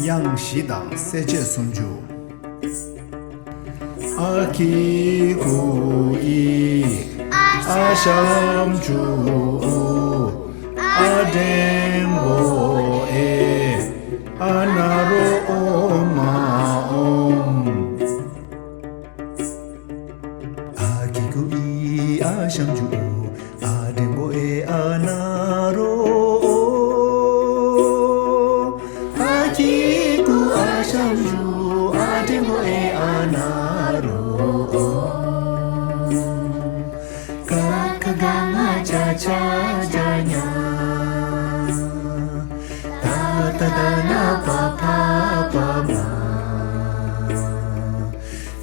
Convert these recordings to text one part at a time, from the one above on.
yang shi da se che sum ju a ki ku i a sham ju a dem bo e a na ro o ma om a ki ku i a sham ju a dem bo e a na ro cha-cha-nya ta-ta-da-na pa-pa-pa-ma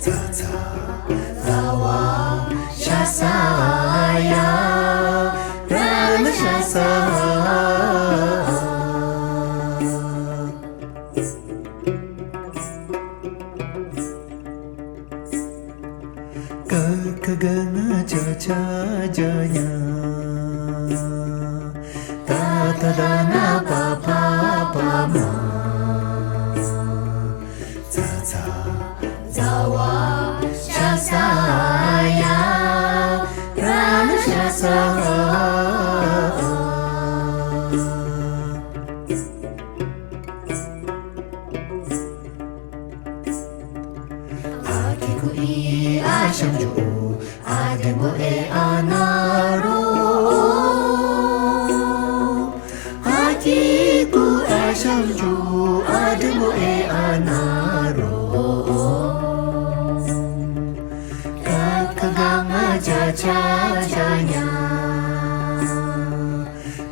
za-za za-wa sha-sa-ya ra-la-sha-sa ka-ka-ga-na cha-cha-ja-nya ta-ta-da-na pa-pa-pa-ma za-za za-wa sha-sa-ya ra-la-sha-sa a-ki-ku-i a-sham-ju a-dem-bo-e a-na-ro a-ki-ku a-sham-ju a-dem-bo-e a-na-ro ka-ka-ga-nga cha-cha-ja-nya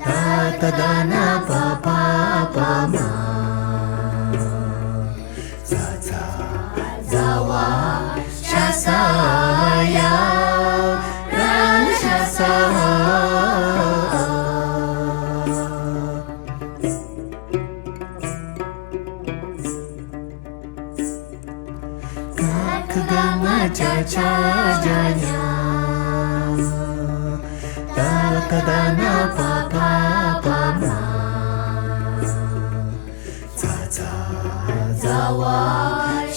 ta-ta-da-na pa-pa-pa-ma za-za za-wa sha-sa-ya ra-la-sha-sa ka-ka-ga-nga cha-cha-ja-nya ta-ta-da-na pa-pa-pa-ma za-za za-wa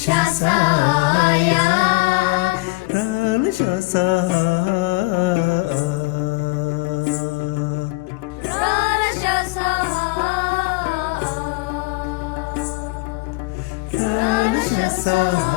sha-sa-ya ra-la-sha-sa ra-la-sha-sa